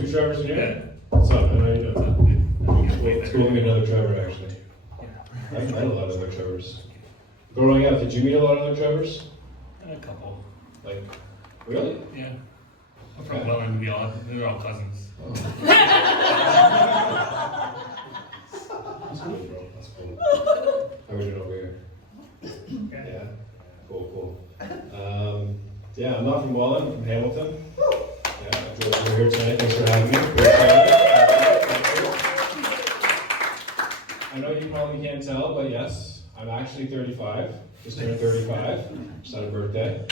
two Trevors in here? What's up, man? How you doing? It's cool to meet another Trevor, actually. I've met a lot of other Trevors. Growing up, did you meet a lot of other Trevors? A couple. Like, really? Yeah. I'm from Welland, they're all cousins. Oh. That's cool, bro. That's cool. How are we doing over here? Yeah. Cool. Yeah, I'm not from Welland, I'm from Hamilton. Yeah, I'm thrilled you're here tonight. Thanks for having me. I know you probably can't tell, but yes, I'm actually 35. Just turned 35. Just had a birthday.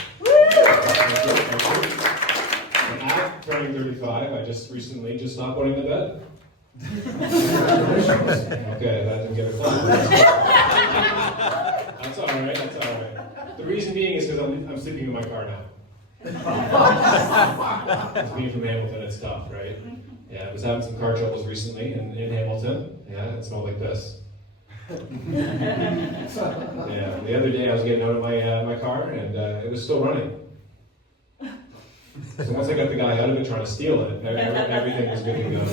And after turning 35, I just recently stopped going to bed. Okay, that didn't get a clap. That's alright. The reason being is because I'm sleeping in my car now. Being from Hamilton, it's tough, right? Yeah, I was having some car troubles recently in Hamilton. Yeah, it smelled like this. Yeah, the other day I was getting out of my car and it was still running. So once I got the guy out of it trying to steal it, everything was good to go.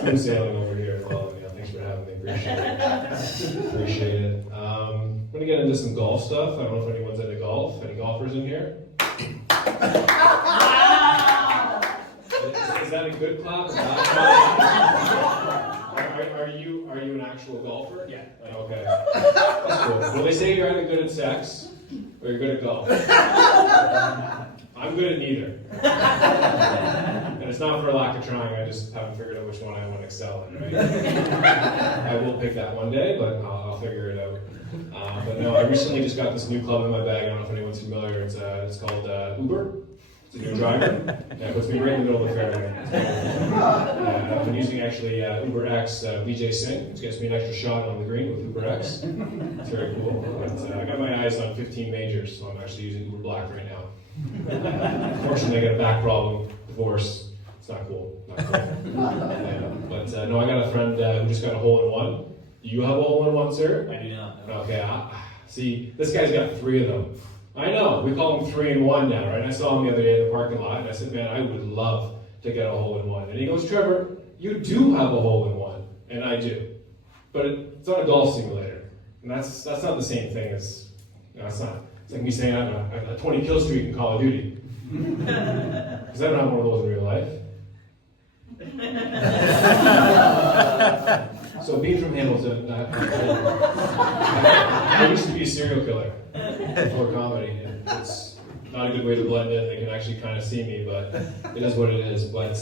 Smooth sailing over here. Well, thanks for having me. Appreciate it. I'm going to get into some golf stuff. I don't know if anyone's into golf. Any golfers in here? Is that a good clap? Are you an actual golfer? Yeah. Okay. That's cool. Well, they say you're either good at sex or you're good at golf. I'm good at neither. And it's not for a lack of trying, I just haven't figured out which one I want to excel in, right? I will pick that one day, but I'll figure it out. But no, I recently just got this new club in my bag. I don't know if anyone's familiar. It's called Uber. It's a new driver. Yeah, it puts me right in the middle of the fairway. I've been using actually Uber X VJ Singh, which gets me an extra shot on the green with Uber X. It's very cool. But I got my eyes on 15 majors, so I'm actually using Uber Black right now. Unfortunately, I got a back problem, divorce. It's not cool. Yeah. But no, I got a friend who just got a hole-in-one. Do you have a hole-in-one, sir? I do not. No. Okay, see, this guy's got 3 of them. I know, we call them 3-in-1 now, right? I saw him the other day in the parking lot, and I said, man, I would love to get a hole-in-one. And he goes, Trevor, you do have a hole-in-one. And I do. But it's on a golf simulator. And that's not the same thing as, it's not. It's like me saying I'm a 20 kill streak in Call of Duty. Because I don't have one of those in real life. So being from Hamilton, I used to be a serial killer before comedy. And it's not a good way to blend in. They can actually kind of see me, but it is what it is. But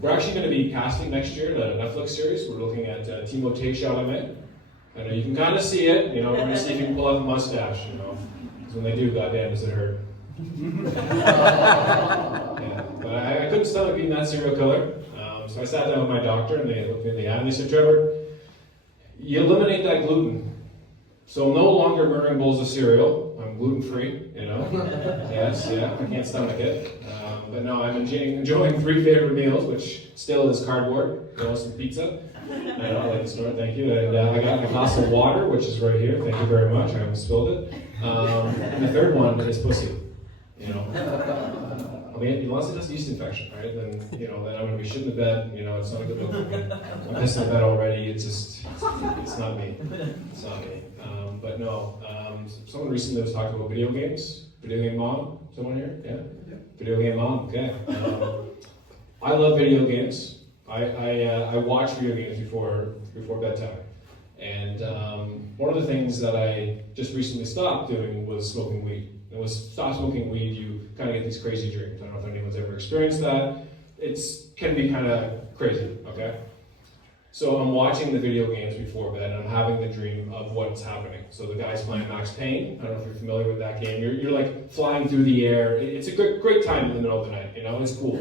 we're actually going to be casting next year the Netflix series. We're looking at Timothée Chalamet. I know you can kind of see it. We're going to see if you can pull out the mustache. When they do, goddamn, does it hurt? Yeah, but I couldn't stomach being that serial killer. So I sat down with my doctor and they looked me in the eye and they said, Trevor, you eliminate that gluten. So I'm no longer murdering bowls of cereal. I'm gluten-free, Yes, yeah, I can't stomach it. But no, I'm enjoying 3 favorite meals, which still is cardboard, some pizza. I like the store, thank you. And I got a glass of water, which is right here. Thank you very much. I haven't spilled it. And the third one is pussy. I mean, unless it has yeast infection, right? Then then I'm going to be shitting the bed. It's not a good look for me. I'm pissing the bed already. It's not me. It's not me. But no, someone recently was talking about video games. Video game mom. Someone here? Yeah. Video game mom. Okay. I love video games. I watch video games before bedtime. And one of the things that I just recently stopped doing was smoking weed. And stop smoking weed, you kind of get these crazy dreams. I don't know if anyone's ever experienced that. It can be kind of crazy, okay? So I'm watching the video games before bed, and I'm having the dream of what's happening. So the guy's playing Max Payne. I don't know if you're familiar with that game. You're like flying through the air. It's a great time in the middle of the night, It's cool,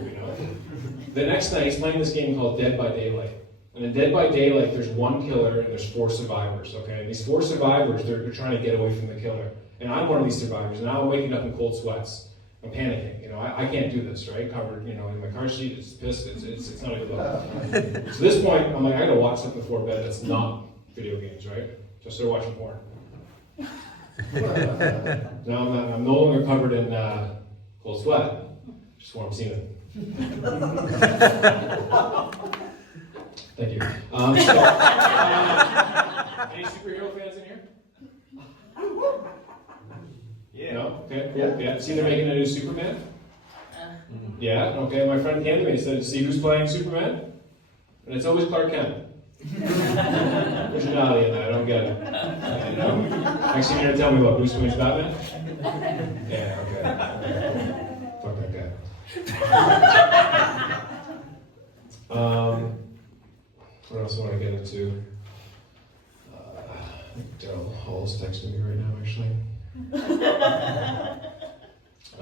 The next night, he's playing this game called Dead by Daylight. And in Dead by Daylight, there's 1 killer and there's 4 survivors, okay? And these 4 survivors, they're trying to get away from the killer. And I'm one of these survivors, and now I'm waking up in cold sweats. I'm panicking, I can't do this, right? Covered, in my car sheet, it's pissed, it's not a good look. So at this point, I'm like, I gotta watch something before bed that's not video games, right? So I started watching porn. Now I'm no longer covered in cold sweat, just warm semen. Thank you. Any superhero fans in here? Yeah. No? Okay, cool. Yeah. See, they're making a new Superman? Yeah, okay. My friend came to me and said, see who's playing Superman? And it's always Clark Kent. Originality in that, I don't get it. You know? Next thing you're going to tell me what, Bruce Wayne's Batman? Yeah, okay. Fuck that guy. What else want to get into? Daryl Hall's texting me right now, actually.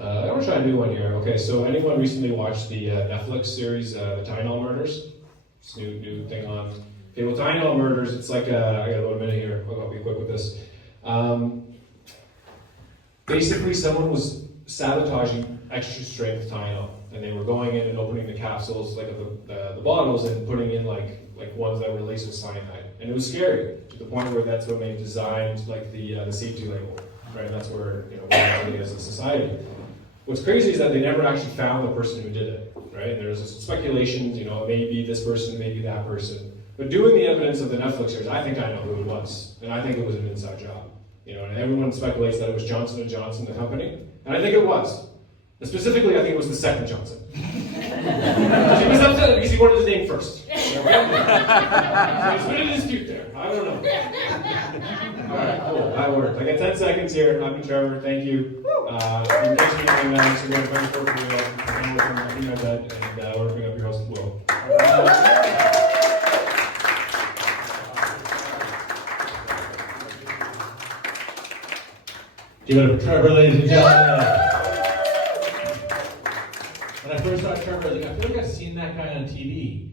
I want to try a new one here. Okay, so anyone recently watched the Netflix series, the Tylenol Murders? It's a new thing on. Okay, well, Tylenol Murders, it's like, I got about a minute here, I'll be quick with this. Basically, someone was sabotaging extra strength Tylenol, and they were going in and opening the capsules, like the bottles, and putting in like ones that were laced with cyanide. And it was scary, to the point where that's when they designed like the safety label, right? And that's where, you know, we're at as a society. What's crazy is that they never actually found the person who did it, right? And there's speculations, you know, maybe this person, maybe that person. But doing the evidence of the Netflix series, I think I know who it was. And I think it was an inside job. You know, and everyone speculates that it was Johnson & Johnson, the company. And I think it was. And specifically, I think it was the second Johnson. He was upset because he wanted his name first. So it's been a dispute there. I don't know. All right, cool. That worked. I got 10 seconds here. I've been Trevor. Thank you. And thanks for coming down. So we're going to thank you for my bed, and we're bringing up your host, Will. Give it up for Trevor, ladies and gentlemen. When I first saw Trevor, I was like, I feel like I've seen that guy on TV.